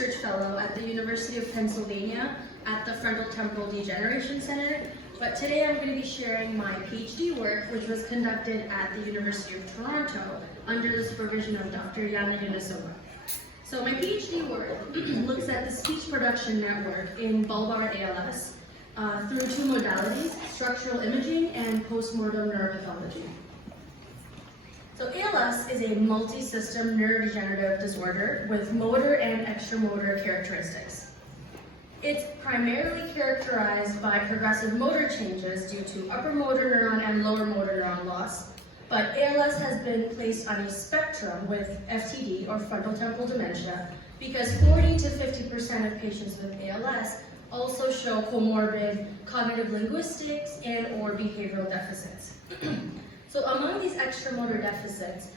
research fellow at the University of Pennsylvania at the Frontal Temporal Degeneration Center, but today I'm going to be sharing my PhD work, which was conducted at the University of Toronto under the supervision of Dr. Yana Yunisova. So my PhD work looks at the speech production network in bulbar ALS through two modalities, structural imaging and postmortem neuropathology. So ALS is a multi-system neurodegenerative disorder with motor and extramotor characteristics. It's primarily characterized by progressive motor changes due to upper motor neuron and lower motor neuron loss, but ALS has been placed on a spectrum with FTD, or frontal temporal dementia, because 40 to 50% of patients with ALS also show comorbid cognitive linguistics and or behavioral deficits. So among these extramotor deficits,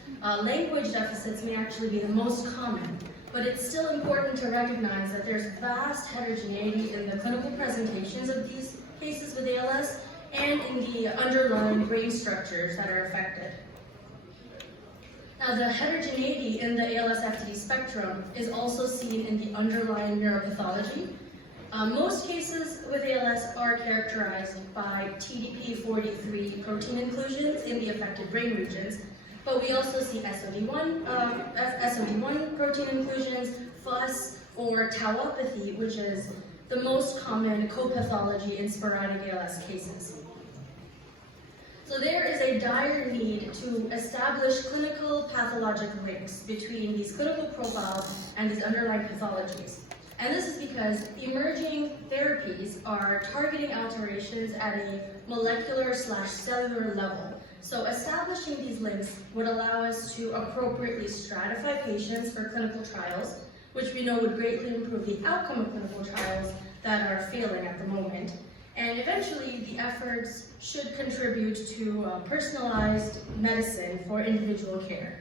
language deficits may actually be the most common, but it's still important to recognize that there's vast heterogeneity in the clinical presentations of these cases with ALS and in the underlying brain structures that are affected. Now, the heterogeneity in the ALS-FTD spectrum is also seen in the underlying neuropathology. Most cases with ALS are characterized by TDP-43 protein inclusions in the affected brain regions, but we also see SOD1 protein inclusions, FUS, or tauopathy, which is the most common copathology in sporadic ALS cases. So there is a dire need to establish clinical pathologic links between these clinical profiles and these underlying pathologies. And this is because emerging therapies are targeting alterations at a molecular/cellular level. So establishing these links would allow us to appropriately stratify patients for clinical trials, which we know would greatly improve the outcome of clinical trials that are failing at the moment. And eventually, the efforts should contribute to personalized medicine for individual care.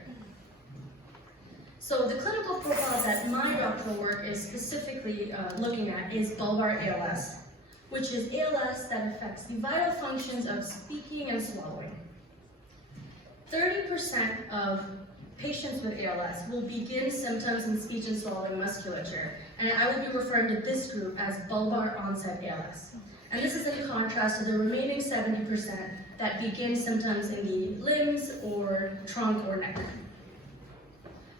So the clinical profile that my doctoral work is specifically looking at is bulbar ALS, which is ALS that affects the vital functions of speaking and swallowing. 30% of patients with ALS will begin symptoms in speech and swallowing musculature, and I will be referring to this group as bulbar onset ALS. And this is in contrast to the remaining 70% that begin symptoms in the limbs or trunk or neck.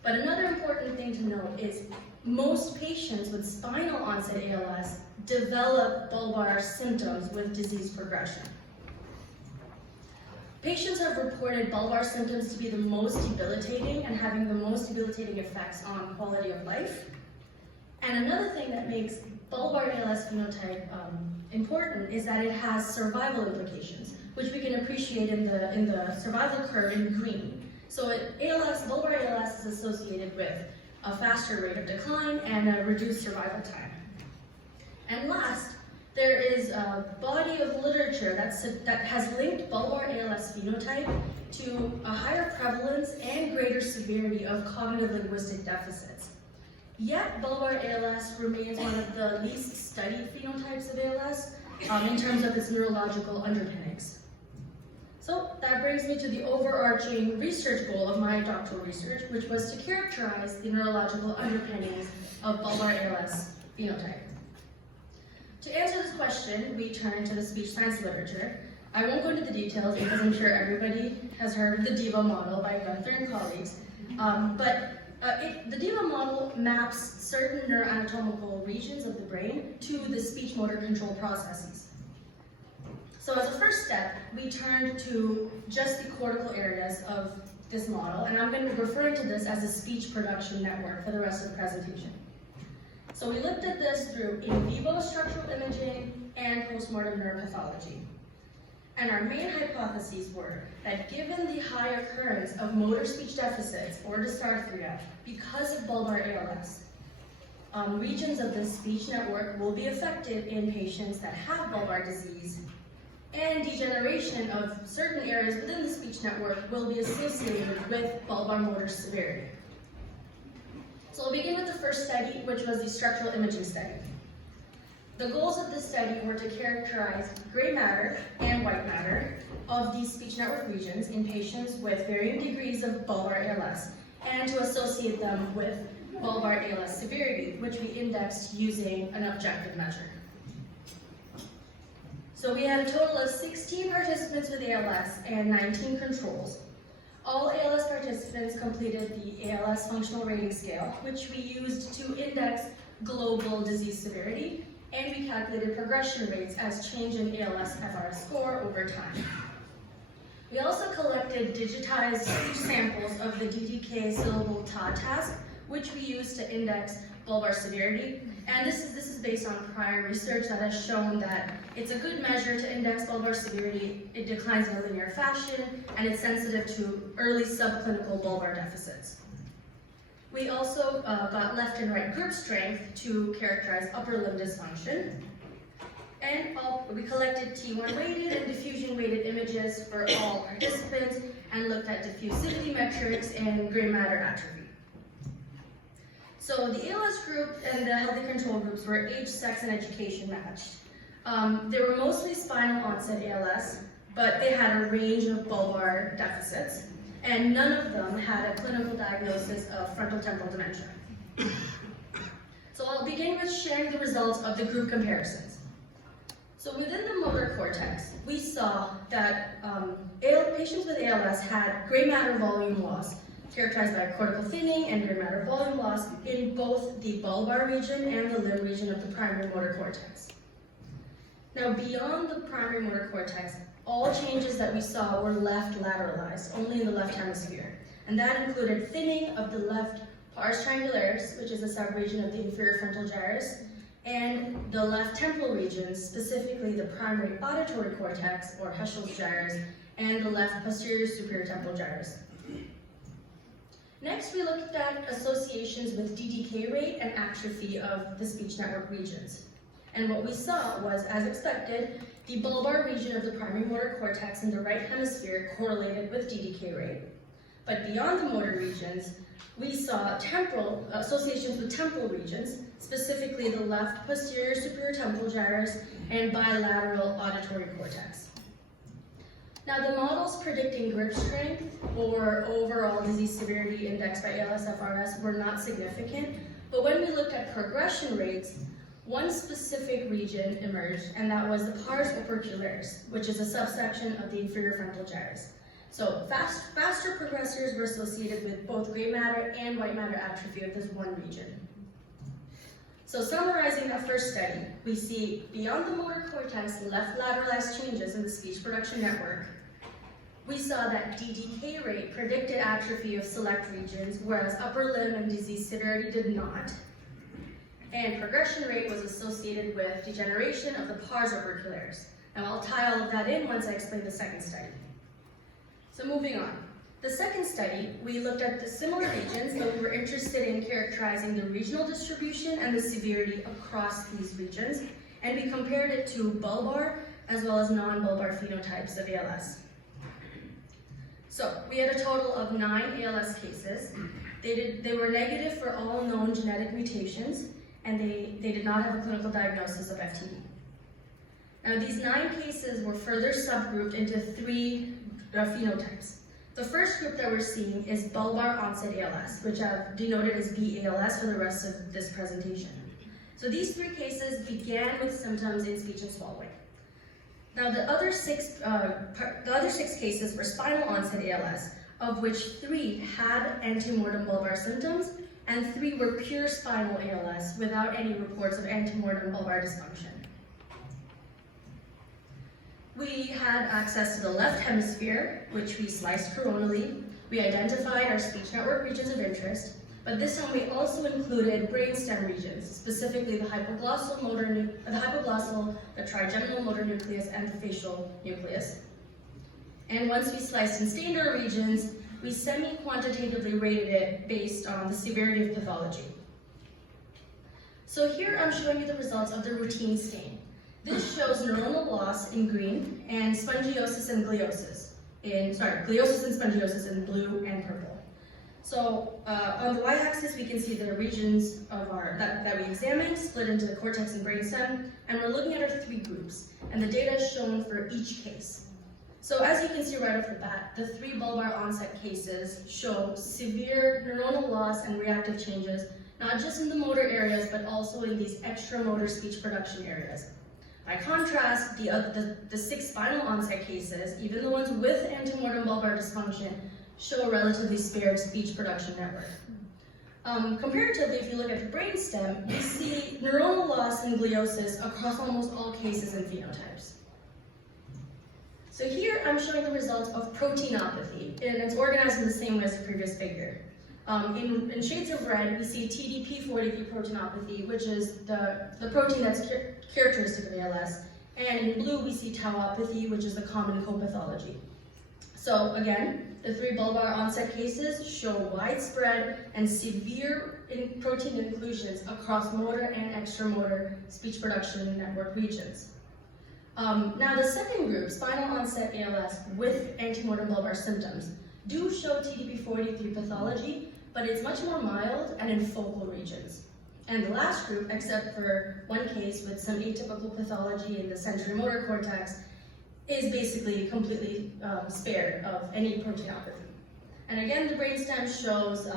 But another important thing to note is most patients with spinal onset ALS develop bulbar symptoms with disease progression. Patients have reported bulbar symptoms to be the most debilitating and having the most debilitating effects on quality of life. And another thing that makes bulbar ALS phenotype important is that it has survival implications, which we can appreciate in the survival curve in green. So bulbar ALS is associated with a faster rate of decline and a reduced survival time. And last, there is a body of literature that has linked bulbar ALS phenotype to a higher prevalence and greater severity of cognitive linguistic deficits. Yet, bulbar ALS remains one of the least studied phenotypes of ALS in terms of its neurological underpinnings. So that brings me to the overarching research goal of my doctoral research, which was to characterize the neurological underpinnings of bulbar ALS phenotype. To answer this question, we turn to the speech science literature. I won't go into the details because I'm sure everybody has heard of the DIVA model by Gunther and colleagues. The DIVA model maps certain neuroanatomical regions of the brain to the speech motor control processes. So as a first step, we turned to just the cortical areas of this model, and I'm going to be referring to this as a speech production network for the rest of the presentation. So we looked at this through in vivo structural imaging and postmortem neuropathology. And our main hypotheses were that given the high occurrence of motor speech deficits, or dysarthria, because of bulbar ALS, regions of the speech network will be affected in patients that have bulbar disease, and degeneration of certain areas within the speech network will be associated with bulbar motor severity. So we'll begin with the first study, which was the structural imaging study. The goals of this study were to characterize gray matter and white matter of these speech network regions in patients with varying degrees of bulbar ALS, and to associate them with bulbar ALS severity, which we indexed using an objective measure. So we had a total of 16 participants with ALS and 19 controls. All ALS participants completed the ALS functional rating scale, which we used to index global disease severity, and we calculated progression rates as change in ALS-FRS score over time. We also collected digitized speech samples of the DDK syllable TOD task, which we used to index bulbar severity. And this is based on prior research that has shown that it's a good measure to index bulbar severity. It declines in a linear fashion, and it's sensitive to early subclinical bulbar deficits. We also got left and right grip strength to characterize upper limb dysfunction. And we collected T1 weighted and diffusion weighted images for all participants and looked at diffusivity metrics and gray matter atrophy. So the ALS group and the healthy control groups were age, sex, and education matched. They were mostly spinal onset ALS, but they had a range of bulbar deficits, and none of them had a clinical diagnosis of frontotemporal dementia. So I'll begin with sharing the results of the group comparisons. So within the motor cortex, we saw that patients with ALS had gray matter volume loss, characterized by cortical thinning and gray matter volume loss in both the bulbar region and the limb region of the primary motor cortex. Now, beyond the primary motor cortex, all changes that we saw were left lateralized, only in the left hemisphere. And that included thinning of the left pars triangularis, which is a subregion of the inferior frontal gyrus, and the left temporal regions, specifically the primary auditory cortex, or Heschel's gyrus, and the left posterior superior temporal gyrus. Next, we looked at associations with DDK rate and atrophy of the speech network regions. And what we saw was, as expected, the bulbar region of the primary motor cortex in the right hemisphere correlated with DDK rate. But beyond the motor regions, we saw temporal associations with temporal regions, specifically the left posterior superior temporal gyrus and bilateral auditory cortex. Now, the models predicting grip strength or overall disease severity indexed by ALS-FRS were not significant, but when we looked at progression rates, one specific region emerged, and that was the pars opercularis, which is a subsection of the inferior frontal gyrus. So faster progressors were associated with both gray matter and white matter atrophy of this one region. So summarizing that first study, we see beyond the motor cortex left lateralized changes in the speech production network. We saw that DDK rate predicted atrophy of select regions, whereas upper limb and disease severity did not. And progression rate was associated with degeneration of the pars opercularis. Now I'll tie all of that in once I explain the second study. So moving on. The second study, we looked at the similar regions, but we were interested in characterizing the regional distribution and the severity across these regions, and we compared it to bulbar as well as non-bulbar phenotypes of ALS. So we had a total of 9 ALS cases. They were negative for all known genetic mutations, and they did not have a clinical diagnosis of FTD. Now, these 9 cases were further subgrouped into 3 phenotypes. The first group that we're seeing is bulbar onset ALS, which I've denoted as BALS for the rest of this presentation. So these 3 cases began with symptoms in speech and swallowing. Now, the other 6 cases were spinal onset ALS, of which 3 had antemortem bulbar symptoms, and 3 were pure spinal ALS without any reports of antemortem bulbar dysfunction. We had access to the left hemisphere, which we sliced coronally. We identified our speech network regions of interest, but this time we also included brainstem regions, specifically the hypoglossal, the trigeminal motor nucleus, and the facial nucleus. And once we sliced and stained our regions, we semi-quantitatively rated it based on the severity of pathology. So here I'm showing you the results of the routine stain. This shows neuronal loss in green and spongiosis and gliosis gliosis and spongiosis in blue and purple. So on the y-axis, we can see the regions of that we examined split into the cortex and brainstem, and we're looking at our 3 groups, and the data is shown for each case. So as you can see right off the bat, the 3 bulbar onset cases show severe neuronal loss and reactive changes, not just in the motor areas, but also in these extramotor speech production areas. By contrast, the 6 spinal onset cases, even the ones with antemortem bulbar dysfunction, show a relatively spared speech production network. Comparatively, if you look at the brainstem, you see neuronal loss and gliosis across almost all cases and phenotypes. So here I'm showing the results of proteinopathy, and it's organized in the same way as the previous figure. In shades of red, we see TDP-43 proteinopathy, which is the protein that's characteristic of ALS. And in blue, we see tauopathy, which is the common co-pathology. So again, the 3 bulbar onset cases show widespread and severe protein inclusions across motor and extramotor speech production network regions. Now the second group, spinal onset ALS with antemortem bulbar symptoms, do show TDP-43 pathology, but it's much more mild and in focal regions. And the last group, except for one case with some atypical pathology in the sensory motor cortex, is basically completely spared of any proteinopathy. And again, the brainstem shows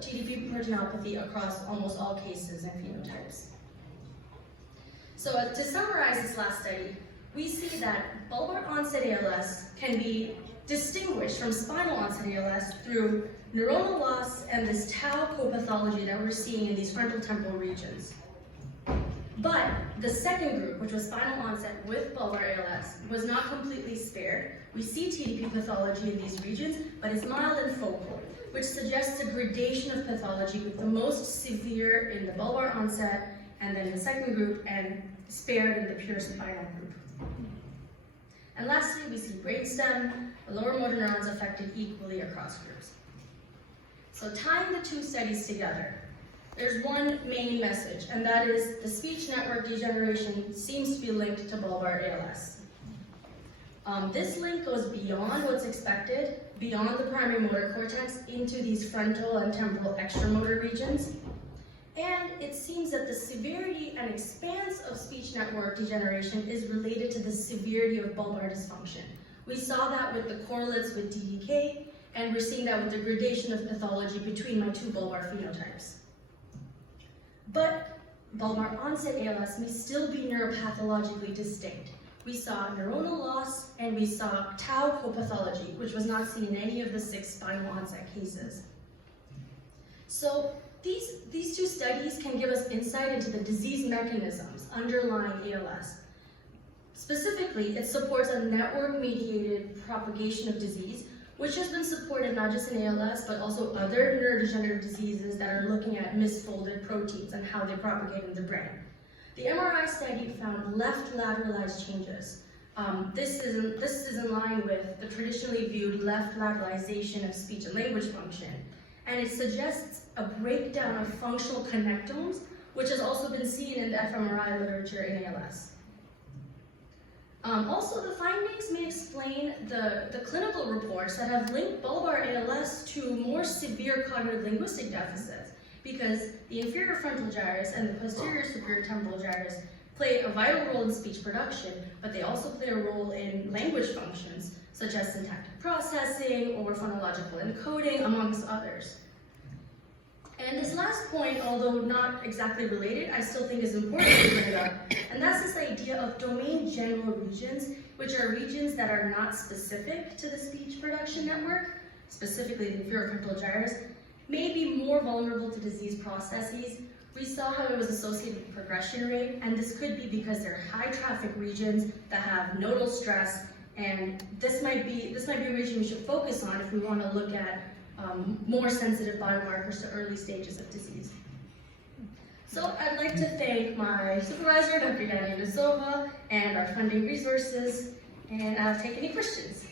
TDP proteinopathy across almost all cases and phenotypes. So to summarize this last study, we see that bulbar onset ALS can be distinguished from spinal onset ALS through neuronal loss and this tau co-pathology that we're seeing in these frontal temporal regions. But the second group, which was spinal onset with bulbar ALS, was not completely spared. We see TDP pathology in these regions, but it's mild and focal, which suggests a gradation of pathology with the most severe in the bulbar onset, and then the second group, and spared in the pure spinal group. And lastly, we see brainstem, the lower motor neurons affected equally across groups. So tying the 2 studies together, there's one main message, and that is the speech network degeneration seems to be linked to bulbar ALS. This link goes beyond what's expected, beyond the primary motor cortex, into these frontal and temporal extramotor regions. And it seems that the severity and expanse of speech network degeneration is related to the severity of bulbar dysfunction. We saw that with the correlates with DDK, and we're seeing that with the gradation of pathology between my 2 bulbar phenotypes. But bulbar onset ALS may still be neuropathologically distinct. We saw neuronal loss and we saw tau copathology, which was not seen in any of the 6 spinal onset cases. So these 2 studies can give us insight into the disease mechanisms underlying ALS. Specifically, it supports a network-mediated propagation of disease, which has been supported not just in ALS, but also other neurodegenerative diseases that are looking at misfolded proteins and how they propagate in the brain. The MRI study found left lateralized changes. This is in line with the traditionally viewed left lateralization of speech and language function, and it suggests a breakdown of functional connectomes, which has also been seen in the fMRI literature in ALS. Also, the findings may explain the clinical reports that have linked bulbar ALS to more severe cognitive linguistic deficits, because the inferior frontal gyrus and the posterior superior temporal gyrus play a vital role in speech production, but they also play a role in language functions, such as syntactic processing or phonological encoding, amongst others. And this last point, although not exactly related, I still think is important to bring it up, and that's this idea of domain general regions, which are regions that are not specific to the speech production network, specifically the inferior frontal gyrus, may be more vulnerable to disease processes. We saw how it was associated with progression rate, and this could be because they're high traffic regions that have nodal stress, and this might be a region we should focus on if we want to look at more sensitive biomarkers to early stages of disease. So I'd like to thank my supervisor, Dr. Yanni Nasova, and our funding resources, and I'll take any questions.